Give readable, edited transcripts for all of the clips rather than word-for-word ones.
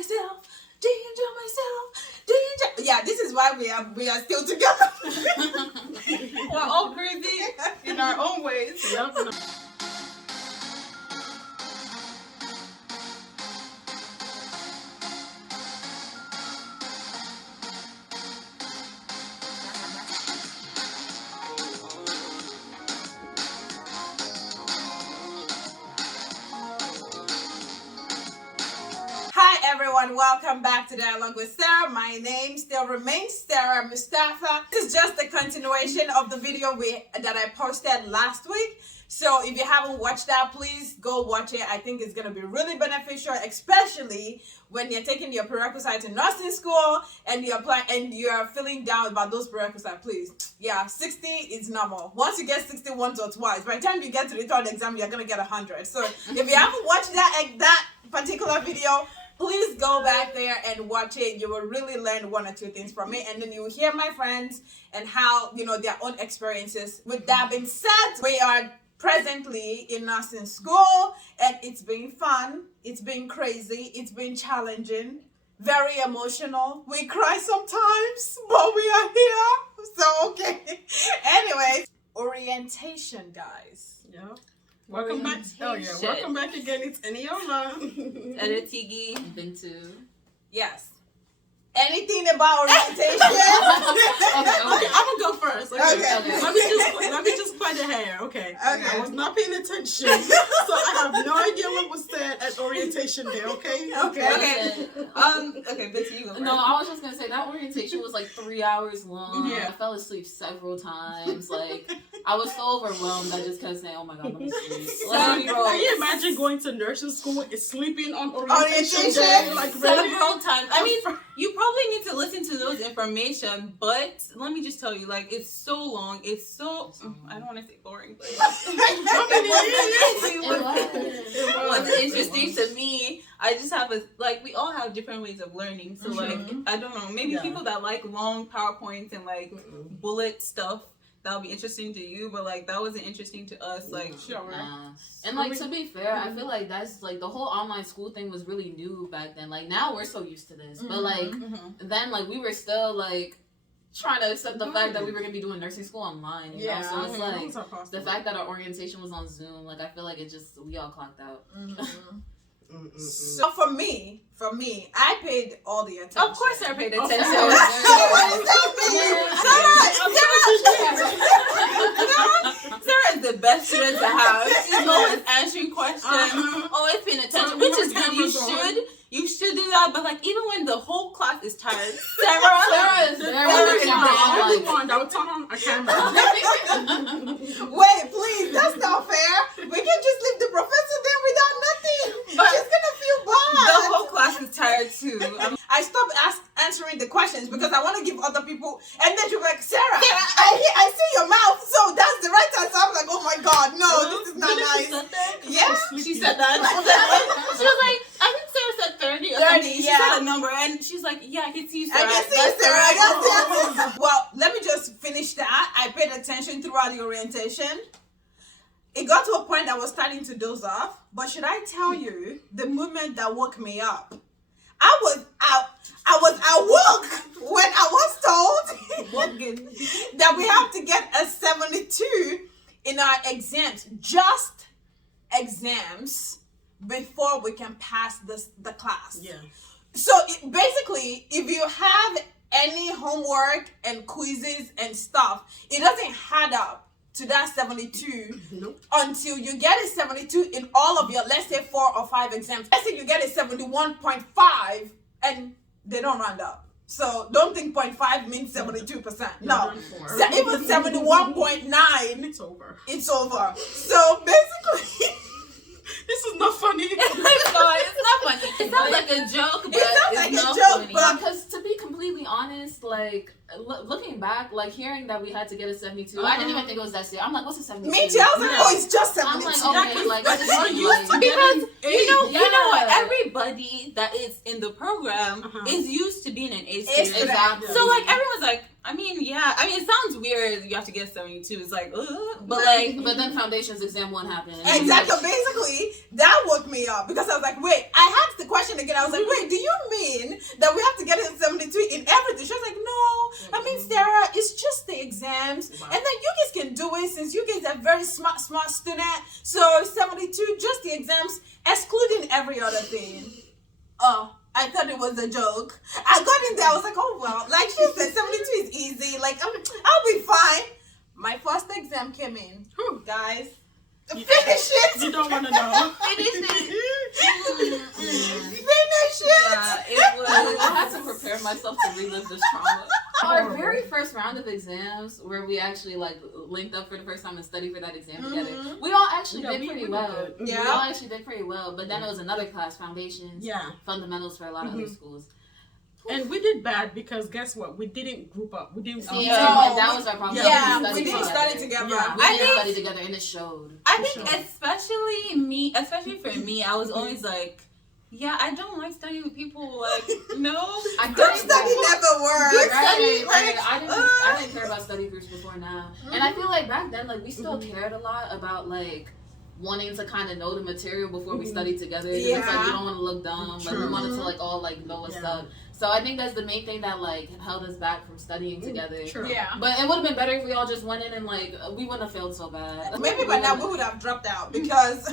myself? Do you enjoy myself? Do you enjoy? Yeah, this is why we are still together. We're all crazy in our own ways. Yep. Hi everyone, welcome back to Dialogue with Sarah. My name still remains Sarah Mustafa. This is just a continuation of the video that I posted last week. So if you haven't watched that, please go watch it. I think it's going to be really beneficial, especially when you're taking your prerequisites in nursing school and you're feeling down about those prerequisites. Please, yeah, 60 is normal. Once you get 60 once or twice, by the time you get to the third exam, you're going to get 100. So if you haven't watched that particular video, please go back there and watch it. You will really learn one or two things from it, and then you will hear my friends and how their own experiences. With that being said, we are presently in nursing school, and it's been fun, it's been crazy, it's been challenging, very emotional. We cry sometimes, but we are here, so okay. Anyways, orientation, guys. Yeah. Welcome back. Oh yeah, welcome back again. It's Eniola. Editigi. Bintu. Yes. Anything about orientation? Okay, I'm gonna go first. Okay. Let me just play the hair. Okay. I was not paying attention, so I have no idea what was said at orientation day. Okay. Okay. Okay, Bintu, you go first. No, I was just gonna say that orientation was like 3 hours long. Yeah. I fell asleep several times. Like I was so overwhelmed. I just kept saying, "Oh my god, let me sleep." Can you imagine going to nursing school and sleeping on orientation day? Orientation? Like really? Several times. I mean, you probably need to listen to those information, but let me just tell you, like, it's so long. It's so, I don't want to say boring, but It what's interesting to me, I just have we all have different ways of learning. So, like, I don't know, maybe people that like long PowerPoints and, like, bullet stuff, that'll be interesting to you, but, like, that wasn't interesting to us. Like, Sure. And like to be fair, I feel like that's like the whole online school thing was really new back then. Like now we're so used to this, but like then like we were still like trying to accept the fact that we were gonna be doing nursing school online. You know? So it's like the fact that our orientation was on Zoom. Like I feel like we all clocked out. So for me, I paid all the attention. of course I paid attention. Sarah is the best student to have. She's always answering questions, always paying attention, which is good. You should do that, but like even when the whole class is tired, Sarah is very everyone that would turn on a camera. Wait, please, that's not fair. We can just leave the professor there without nothing. But she's gonna feel bad. the whole class is tired too. I stopped answering the questions because I want to give other people, and then she was like, Sarah, I see your mouth, so that's the right answer. I'm like, oh my god, no, this is not nice. Yeah, She said that. She was like, I think Sarah said 30 or something. She said a number, and she's like, yeah, I can see you, Sarah. I can see you, Sarah. Yes. Well, let me just finish that. I paid attention throughout the orientation. It got to a point I was starting to doze off, but should I tell you the moment that woke me up? I was awoke when I was told that we have to get a 72 in our exams, just exams, before we can pass the class. Yeah. So basically, if you have any homework and quizzes and stuff, it doesn't add up to that 72 until you get a 72 in all of your, let's say 4 or 5 exams. Let's say you get a 71.5 and they don't round up. So don't think 0.5 means 72%. No. So even 71.9, It's over. it's over. So basically, This is not funny. It's not funny. It sounds like a joke, but sounds like it's a not joke, funny. but- Because to be completely honest, like looking back, like hearing that we had to get a 72, I didn't even think it was that serious. I'm like, what's a 72? me too. I was like, oh, it's just 72. I'm like, okay, like this is Because you know what, everybody that is in the program is used to being an A student. Exactly. So like everyone's like, I mean, it sounds weird. You have to get 72. It's like, but like, but then foundations exam 1 happened. Exactly. Basically, that woke me up because I was like, wait, I asked the question again. I was like, wait, do you mean a very smart student. So 72, just the exams, excluding every other thing. Oh, I thought it was a joke. I got in there, I was like, oh well, like she said, 72 is easy. Like I'll be fine. My first exam came in, guys. Finish it. You don't want to know. Finish it. Finish it. Yeah, it was. I had to prepare myself to relive this trauma. Our very first round of exams, where we actually like linked up for the first time and studied for that exam together, we all actually did pretty well. We all actually did pretty well. But then it was another class, foundations, fundamentals for a lot of other schools. And we did bad because guess what? We didn't group up. We didn't. And that was our problem. We didn't study together. We didn't study together, and it showed. I think especially for me, I was always like, yeah, I don't like studying with people. Like, no, group study never works. I didn't care about study groups before now, and I feel like back then, like we still cared a lot about like wanting to kind of know the material before we studied together. It's like we don't want to look dumb, but we wanted to like all like know what's up. So I think that's the main thing that like held us back from studying together. Yeah. But it would have been better if we all just went in and like we wouldn't have failed so bad. Maybe by now we would have dropped out because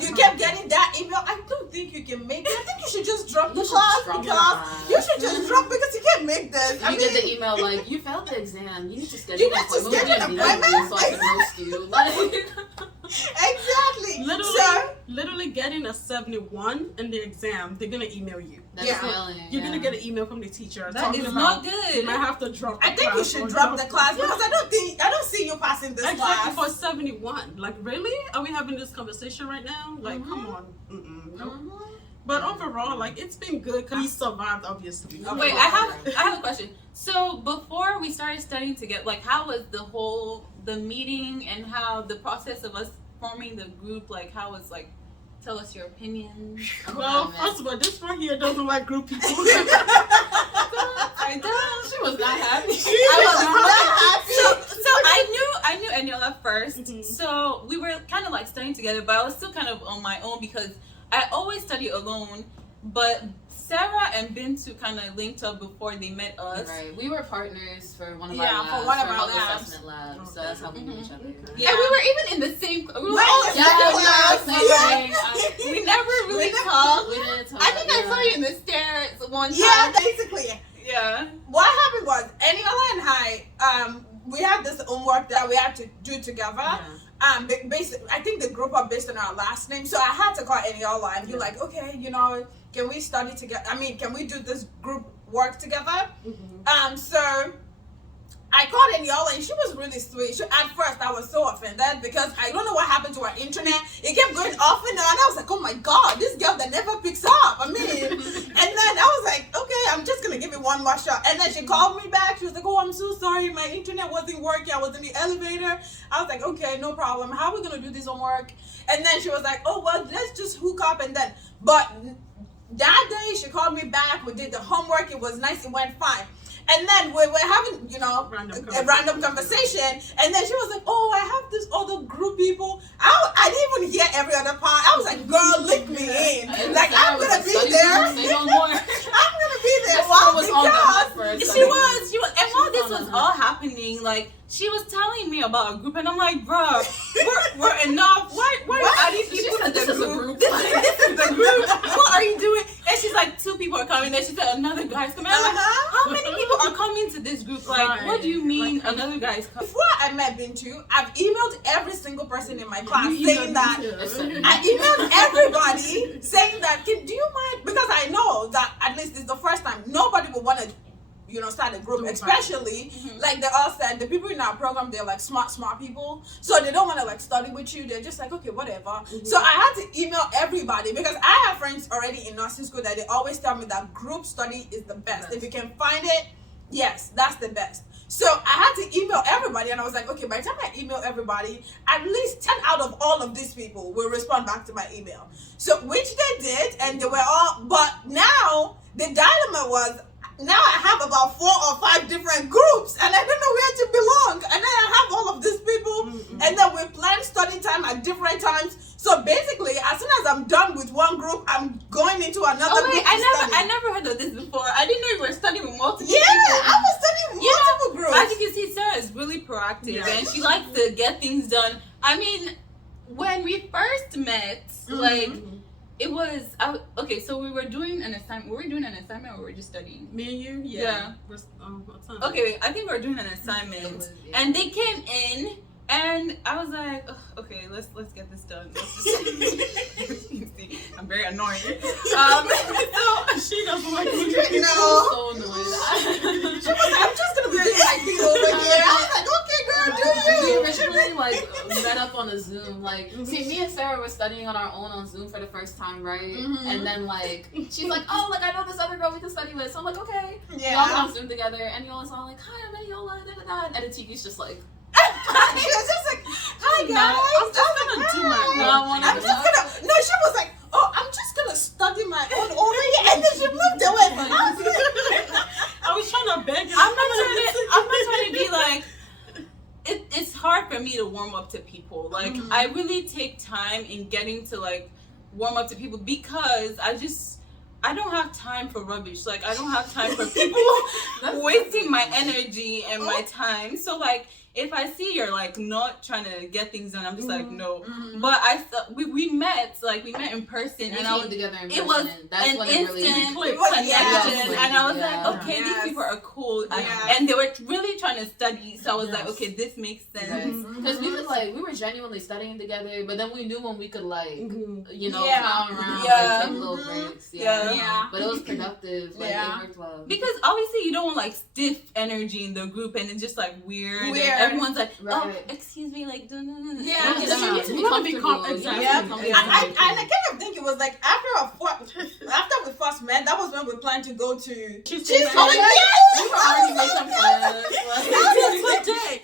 you kept getting that email. I don't think you can make it. I think you should just drop the class because you should just drop because you can't make this. You get the email like you failed the exam. You need to schedule an appointment so I can roast you. Like exactly. Literally getting a 71 in the exam, they're gonna email you. You're gonna get an email from the teacher. That is not good. You might have to drop. I think you should drop the class because I don't see you passing this class. For 71. Like really? Are we having this conversation right now? Like come on. Nope. But overall, like it's been good because we survived, obviously. Wait, I have a question. So before we started studying together, like how was the meeting and how the process of us forming the group? Like how was like, tell us your opinions. Well, first of all, this one here doesn't like group people. I don't. She was not happy. So I knew Eniola first. So we were kind of like studying together, but I was still kind of on my own because I always study alone. But Sarah and Bintu kind of linked up before they met us. Right. We were partners for one of our labs. For one of our labs. Assessment labs. So that's how we knew each other. Yeah, we were even in the same. We were we never really talked. We didn't talk. I think I saw you in the stairs one time. Yeah, basically. Yeah. What happened was Eniola and I, we had this homework that we had to do together. Basically, I think the group up based on our last name. So I had to call Eniola and be like, okay, you know, can we study together? I mean, can we do this group work together? So I called Eniola and she was really sweet. At first, I was so offended because I don't know what happened to her internet. It kept going off and on. I was like, oh my God, this girl that never picks up. I mean, and then I was like, okay, I'm just going to give it one more shot. And then she called me back. She was like, oh, I'm so sorry. My internet wasn't working. I was in the elevator. I was like, okay, no problem. How are we going to do this homework? And then she was like, oh, well, let's just hook up and then. But that day, she called me back. We did the homework. It was nice. It went fine. And then we were having, you know, a random conversation. And then she was like, oh, I have this other group people. I didn't even hear every other part. I was like, girl, lick me in. Like, I'm going to be there. I'm going to be there. She was. And while this was all happening, like, she was telling me about a group. And I'm like, bro, we're enough. Why are these people in the group? This is the group. What are you doing? And she's like, 2 people are coming. Then she said, another guy's coming. I'm like, how many people are coming to this group? Like, what do you mean another guy's coming? Before I met Bintu, I've emailed every single person in my class saying that. I emailed everybody saying that, do you mind? Because I know that at least it's the first time nobody will want to, you know, start a group, especially like they all said the people in our program, they're like smart people, so they don't want to like study with you. They're just like, okay, whatever. So I had to email everybody because I have friends already in nursing school that they always tell me that group study is the best. If you can find it, yes, that's the best. So I had to email everybody, and I was like, okay, by the time I email everybody, at least 10 out of all of these people will respond back to my email. So which they did, and they were all, but now the dilemma was, now I have about 4 or 5 different groups and I don't know where to belong. And then I have all of these people and then we plan study time at different times. So basically, as soon as I'm done with one group, I'm going into another group. I never heard of this before. I didn't know you were studying with multiple people. Yeah, I was studying with multiple groups. As you can see, Sarah is really proactive and she likes to get things done I mean, when we first met, like, it was, okay, so we were doing an assignment. Were we doing an assignment or were we just studying? Me and you? Yeah. What time? Okay, I think we were doing an assignment. And they came in, and I was like, "Ugh, okay, let's get this done. Let's just see, I'm very annoying. So she doesn't like me. No. So annoyed. She was like, I'm just gonna be doing my thing over here. I was like, okay, girl, do We you? originally met up on a Zoom. Like, see, me and Sarah were studying on our own on Zoom for the first time, right? And then she's like, oh, like I know this other girl we can study with. So I'm like, okay. We all got on Zoom together, and Yola's all like, hi, I'm Yola, da da da. And then TV's just like, She was just like, hi guys. I'm just gonna do my no, I want I'm just gonna. No, she was like, oh, I'm just gonna study my own over here, and then she moved away. I was like, I was trying to beg her. I'm not trying to be like, it's hard for me to warm up to people. Like, I really take time in getting to like warm up to people because I don't have time for rubbish. Like, I don't have time for people wasting my energy and my time. So like, if I see you're like not trying to get things done, I'm just like, no. But we met in person, and I was together in it was That's an when it really instant Yeah. connection, and I was Yeah. like, okay, these people are cool, Yeah. and they were really trying to study. So I was like, okay, this makes sense. Because we were genuinely studying together, but then we knew when we could Yeah. clown around, Yeah. like take little breaks. Yeah. But it was productive. Like Yeah. it worked well. Because obviously you don't want like stiff energy in the group, and it's just like weird. And everyone's like, oh, Right. excuse me, like, Yeah. Yeah, You need to be comfortable. Exactly. Yeah. Exactly. I kind of think it was like after we first met, that was when we planned to go to She's Cheese. so Oh, mad. yeah. We were already making plans.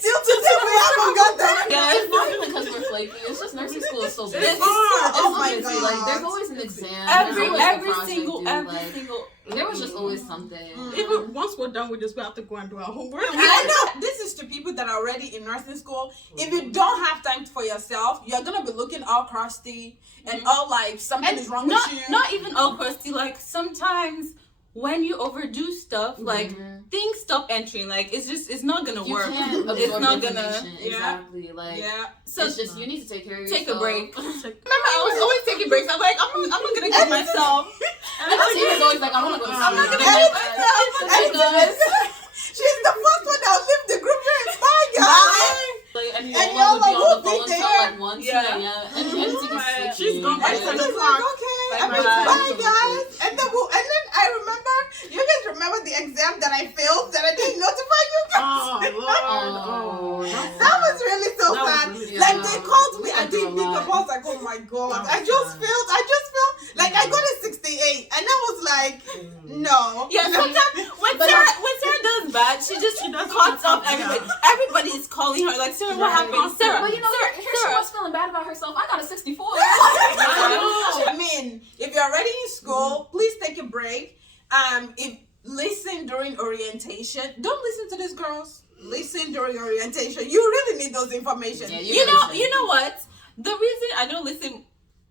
Till today we haven't got there. Yeah, It's not even because we're flaky. It's just nursing school is so busy. It's hard. Oh my busy. god. Like there's always an exam. every there's always a project single due, like, single. there was just always something. Even once we're done with this, we have to go and do our homework. I know this is to people that are already in nursing school. If you don't have time for yourself, you're gonna be looking all crusty and all like something is wrong not, with you. Not even all crusty. Like sometimes when you overdo stuff, like things stop entering. Like it's not gonna You work. can't It's absorb not gonna. information. Exactly. Like Yeah. So it's just you need to take care of yourself. take a break. Remember, I was always taking breaks. I'm like, I'm not gonna give myself. And she was always like, I want to go to I'm not sleep. gonna And guys. she's the first one that will leave the group here. Bye guys. Like, and And Yola would be Yola on the will phone be until there. like 1 Yeah. p.m. And she was She's gone by And Bye. she's like, okay, Bye, I'm like, bye. bye guys. And then I remember, you guys remember the exam that I failed that I didn't notify you guys? Oh, Lord. That was really so That was sad. really Like sad. they called me, We I went through didn't a pick lot. up. I was like, oh my god, That I was just sad. failed. Like I got a 68, and I was like, no. Yeah, sometimes when Sarah does bad, she just She doesn't cuts off talk, everybody. yeah. Everybody is calling her like, Sarah, what Right. happened? Sarah, But you know, Sarah, here she was feeling bad about herself. I got a 64. I mean, if you're already in school, please take a break. If listen during orientation, don't listen to these girls. Listen during orientation. You really need those information. Yeah, You know what? The reason I don't listen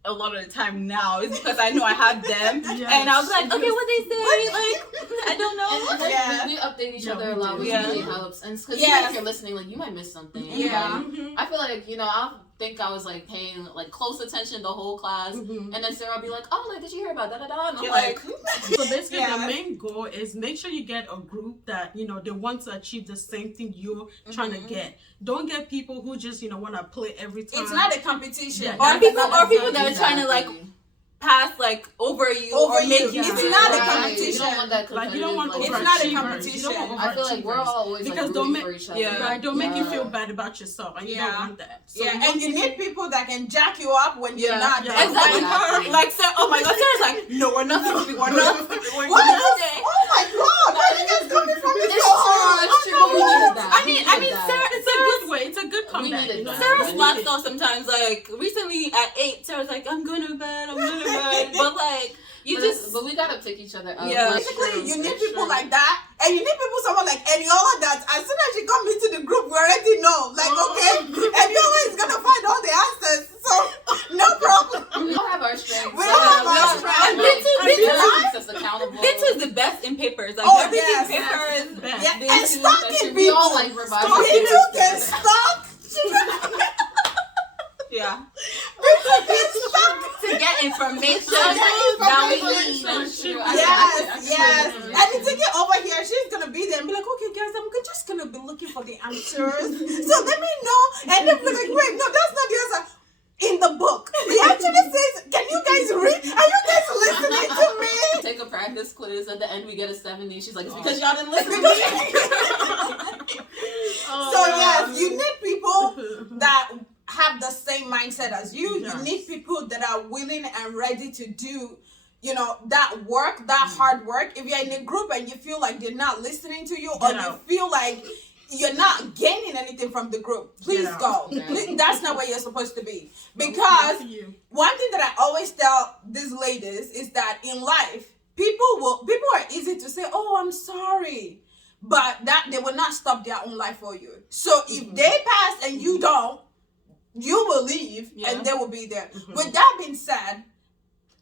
a lot of the time now is because I know I have them, and I was like, okay, what they say? Like, I don't know. And Yeah. we update each Yeah, other a lot, which Yeah. really helps. And because Yes. even if you're listening, like you might miss something. Yeah. Like, I feel like I think I was like paying like close attention the whole class, and then Sarah will be like, "Oh, like did you hear about da da da?" And I'm You're like, So basically, Yeah. the main goal is make sure you get a group that they want to achieve the same thing you're trying to get. Don't get people who just want to play every time. It's not a competition. Yeah, Or people Exactly. that are trying to like pass like over you Over or make you. you. It's feel not a bad. competition. You don't want that Like, you don't want competitive, It's not a overachievers. competition. You don't want I feel like we're overachievers. all always Because like don't rooting make- for each other. Yeah. Right, don't make you Yeah. feel bad about yourself, and you don't Yeah. want that. So Yeah, you and want you people- need people that can jack you up when you're Yeah. not. Yeah. there. Exactly. Exactly. Like Sarah, oh my god, Sarah's like, no, we're not supposed to be. We're not supposed to be. We're What? not today. Oh my god! Why are you guys coming from me It's so true, hard? it's true, but we needed that. I mean, Sarah, It's a good way. It's a good We comeback. needed that. Sarah We slacks needed- off sometimes. Like recently at 8, Sarah's like, I'm going to bed. But like, but we gotta pick each other up. Yeah. Like, Basically, you need it's people true. like that, and you need people, someone like Eniola, that as soon as she come into the group, we already know. Like, okay, Eniola is gonna find all the answers, so no problem. We all have our strengths. We all have our have strengths. And Bintu keeps us accountable. Bintu is the best in papers. Like, Oh, everything yes, papers. yes. Yeah, Bintu, and stalking We all people. like revive People our can papers. stalk. Yeah. Stuck. To get information Yeah, that we information. need. So true. Yes, yes. Actually, And you take it over here, she's gonna be there and be like, okay, guys, just gonna be looking for the answers. So let me know. And then be like, wait, no, that's not the answer. In the book, he actually says, can you guys read? Are you guys listening to me? take a practice quiz. At the end, we get a 70. She's like, it's because y'all didn't listen to me. So yes, you need people that have the same mindset as you. Yes. You need people that are willing and ready to do, that work, that hard work. If you're in a group and you feel like they're not listening to you, or Get you out. feel like you're not gaining anything from the group, please Get out. go. Yeah. That's not where you're supposed to be. Because you. one thing that I always tell these ladies is that in life, people are easy to say, "Oh, I'm sorry," but that they will not stop their own life for you. So if they pass and you don't, you will leave and they will be there. With that being said,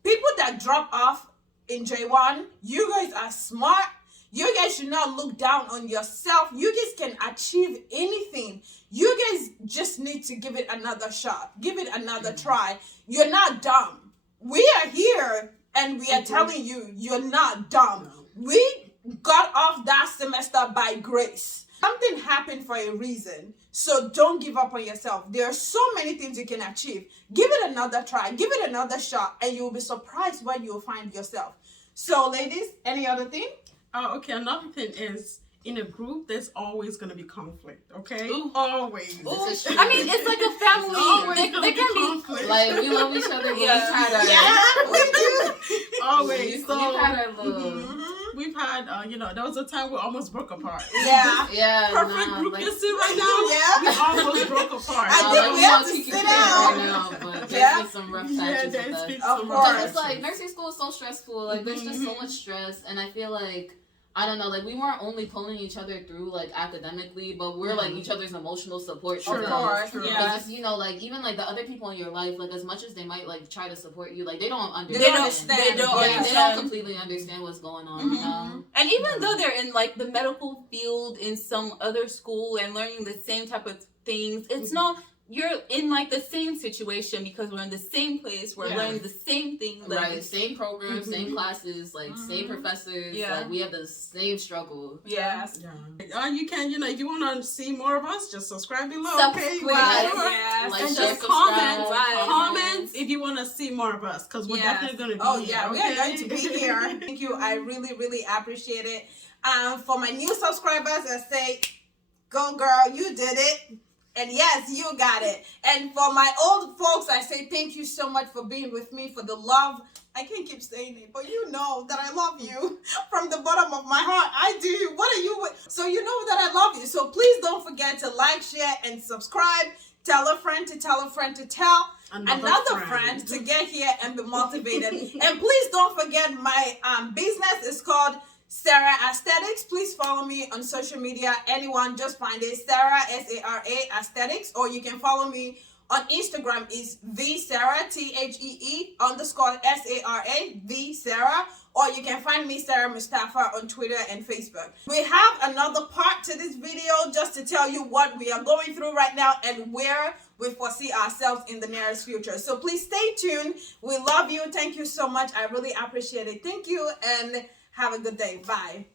people that drop off in J1, you guys are smart. You guys should not look down on yourself. You guys can achieve anything. You guys just need to give it another shot. Give it another try. You're not dumb. We are here and we are telling you, you're not dumb. We got off that semester by grace. Something happened for a reason. So don't give up on yourself. There are so many things you can achieve. Give it another try. Give it another shot. And you'll be surprised where you'll find yourself. So ladies, any other thing? Oh, okay. Another thing is, in a group, there's always going to be conflict. Okay, Ooh. always. This is true. I mean, it's like a family. Always There gonna can be. conflict. Like, we love each other, but we've had our... Yeah, we do. Always. So we've had our little... we've had, there was a time we almost broke apart. Yeah. Yeah, Perfect nah, group like, you see right now. Yeah. We almost broke apart. I think like, we have don't to kick sit your feet down. right now, but there's Yeah. been some rough Yeah, patches there's with us. been Of some course. Because it's like nursing school is so stressful. Like there's just so much stress, and I feel like I don't know. Like we weren't only pulling each other through like academically, but we're like each other's emotional support. True. Of course. True. Yeah. Because like even like the other people in your life, like as much as they might like try to support you, like they don't They understand. don't understand. They don't Yeah, they understand. don't completely understand what's going on. You know? And even though they're in like the medical field in some other school and learning the same type of things, it's not. You're in like the same situation because we're in the same place. We're Yeah. learning the same thing. Like, Right, same programs, same classes, like same professors. Yeah. Like we have the same struggle. Yes. Yeah. You can, if you want to see more of us, just subscribe below. Okay. Subscribe. Sure. Yes. Like, And share, just subscribe, comment. Comments if you want to see more of us, because we're Yes. definitely going to be Oh here. yeah, we are going to be here. Thank you. I really, really appreciate it. For my new subscribers, I say, go girl, you did it. And yes, you got it. And for my old folks, I say thank you so much for being with me, for the love. I can't keep saying it, but you know that I love you from the bottom of my heart. I do. What are you? So you know that I love you. So please don't forget to like, share, and subscribe. Tell a friend to tell a friend to tell another friend to get here and be motivated. And please don't forget my business is called Sarah Aesthetics. Please follow me on social media. Anyone, just find it, Sarah, SARA Aesthetics, or you can follow me on Instagram is @VSarah, THEE_SARA, VSarah, or you can find me, Sarah Mustafa, on Twitter and Facebook. We have another part to this video just to tell you what we are going through right now and where we foresee ourselves in the nearest future. So please stay tuned. We love you. Thank you so much. I really appreciate it. Thank you and have a good day. Bye.